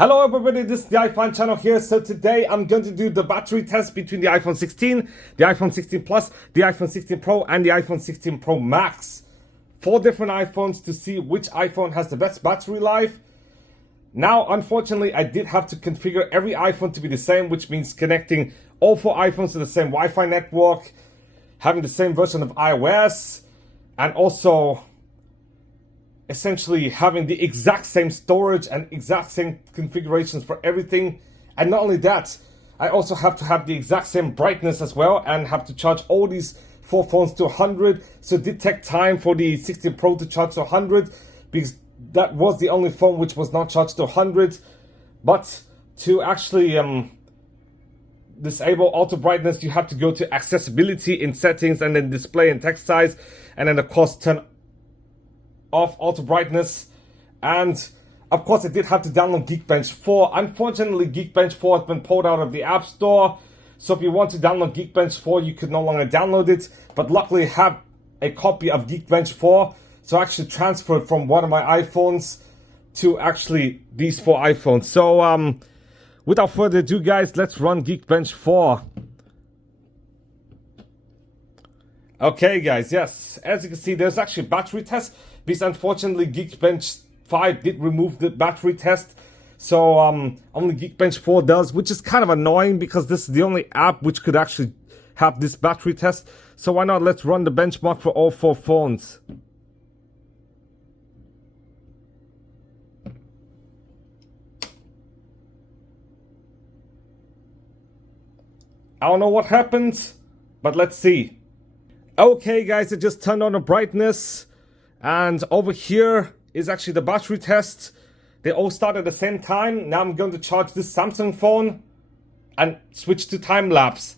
Hello everybody, this is the iPhone channel here. So today I'm going to do the battery test between the iPhone 16, the iPhone 16 Plus, the iPhone 16 Pro and the iPhone 16 Pro Max. 4 different iPhones to see which iPhone has the best battery life. Now unfortunately I did have to configure every iPhone to be the same, which means connecting all 4 iPhones to the same Wi-Fi network, having the same version of iOS, and also essentially having the exact same storage and exact same configurations for everything. And not only that, I also have to have the exact same brightness as well and have to charge all these 4 phones to 100. So it did take time for the 16 Pro to charge to 100 because that was the only phone which was not charged to 100. But to actually disable auto brightness, you have to go to accessibility in settings and then display and text size, and then of course turn off auto brightness. And of course I did have to download Geekbench 4. Unfortunately Geekbench 4 has been pulled out of the App Store, so if you want to download Geekbench 4 you could no longer download it. But luckily I have a copy of Geekbench 4, so I actually transferred from one of my iPhones to actually these 4 iPhones. So without further ado guys, let's run Geekbench 4. Okay guys, yes, as you can see there's actually a battery test, because unfortunately Geekbench 5 did remove the battery test. So only Geekbench 4 does, which is kind of annoying because this is the only app which could actually have this battery test. So why not, let's run the benchmark for all 4 phones. I don't know what happened, but let's see. Okay guys, I just turned on the brightness, and over here is actually the battery test. They all start at the same time. Now I'm going to charge this Samsung phone and switch to time lapse.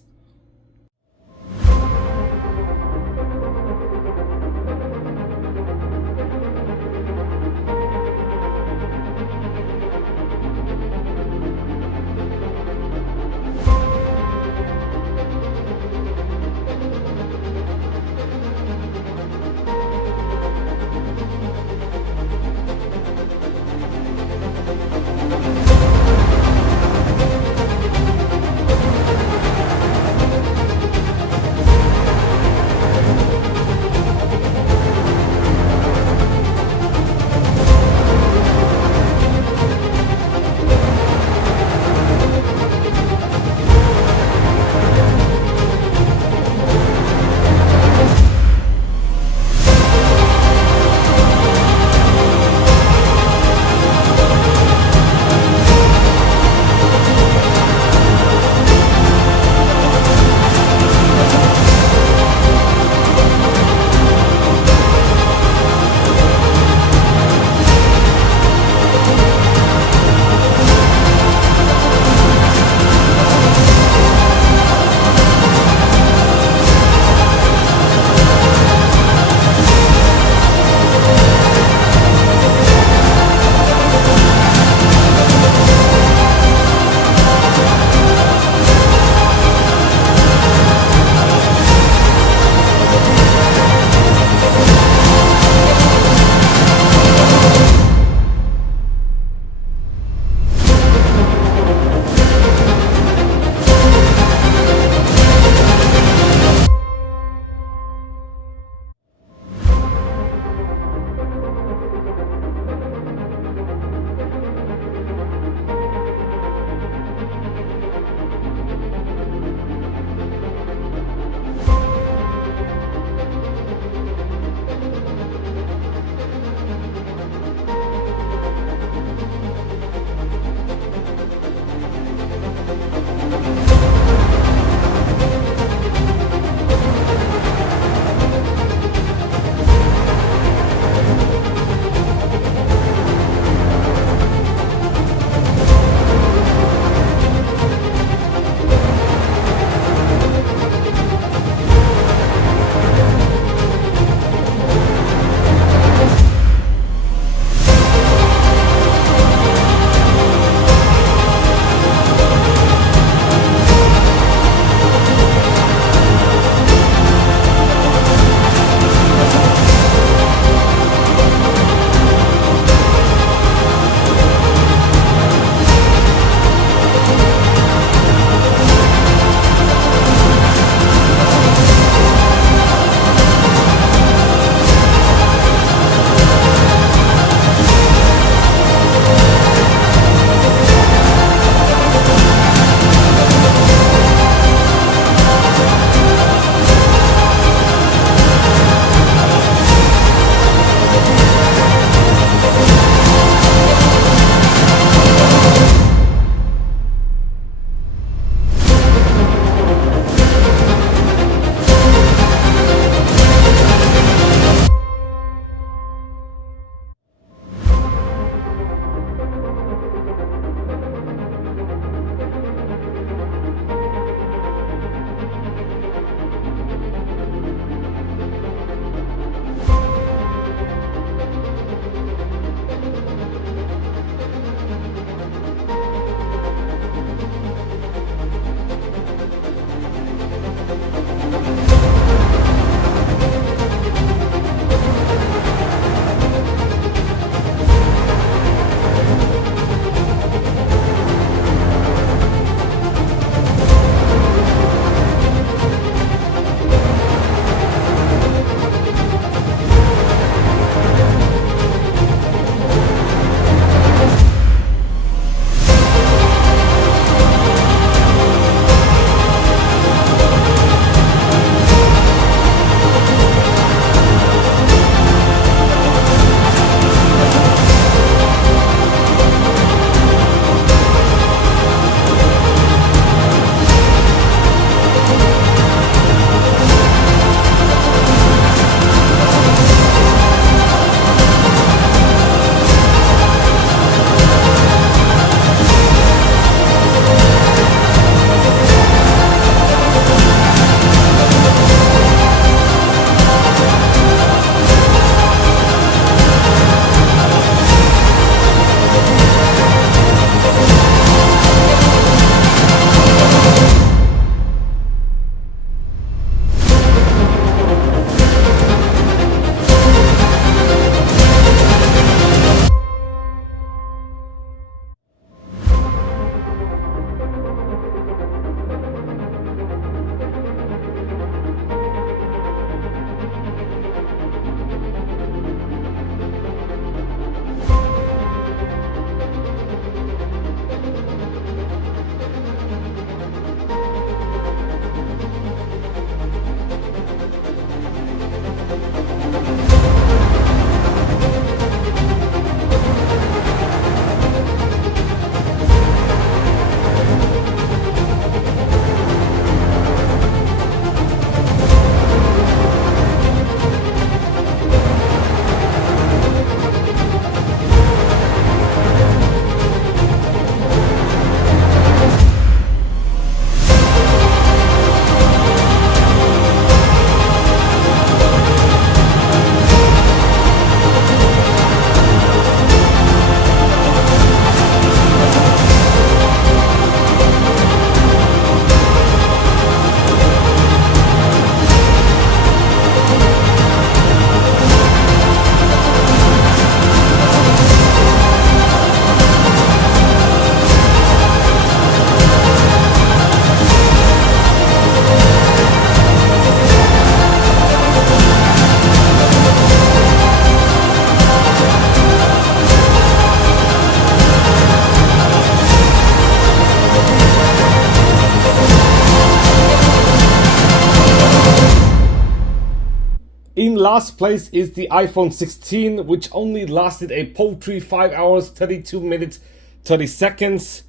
In last place is the iPhone 16, which only lasted a paltry 5 hours, 32 minutes, 30 seconds.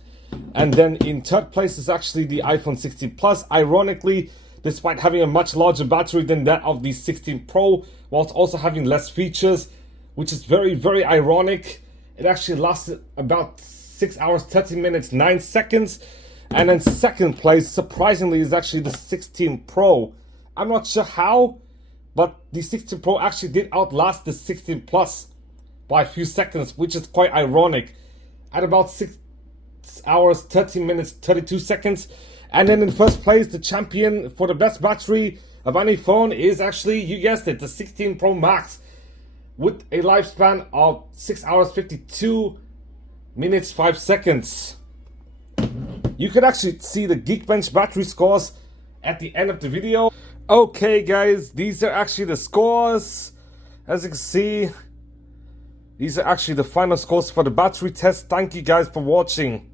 And then in third place is actually the iPhone 16 Plus. Ironically, despite having a much larger battery than that of the 16 Pro, whilst also having less features, which is very, very ironic. It actually lasted about 6 hours, 30 minutes, 9 seconds. And then second place, surprisingly, is actually the 16 Pro. I'm not sure how, but the 16 Pro actually did outlast the 16 Plus by a few seconds, which is quite ironic. At about 6 hours, 30 minutes, 32 seconds. And then in first place, the champion for the best battery of any phone is actually, you guessed it, the 16 Pro Max, with a lifespan of 6 hours, 52 minutes, 5 seconds. You can actually see the Geekbench battery scores at the end of the video. Okay guys, these are actually the scores. As you can see, these are actually the final scores for the battery test. Thank you guys for watching.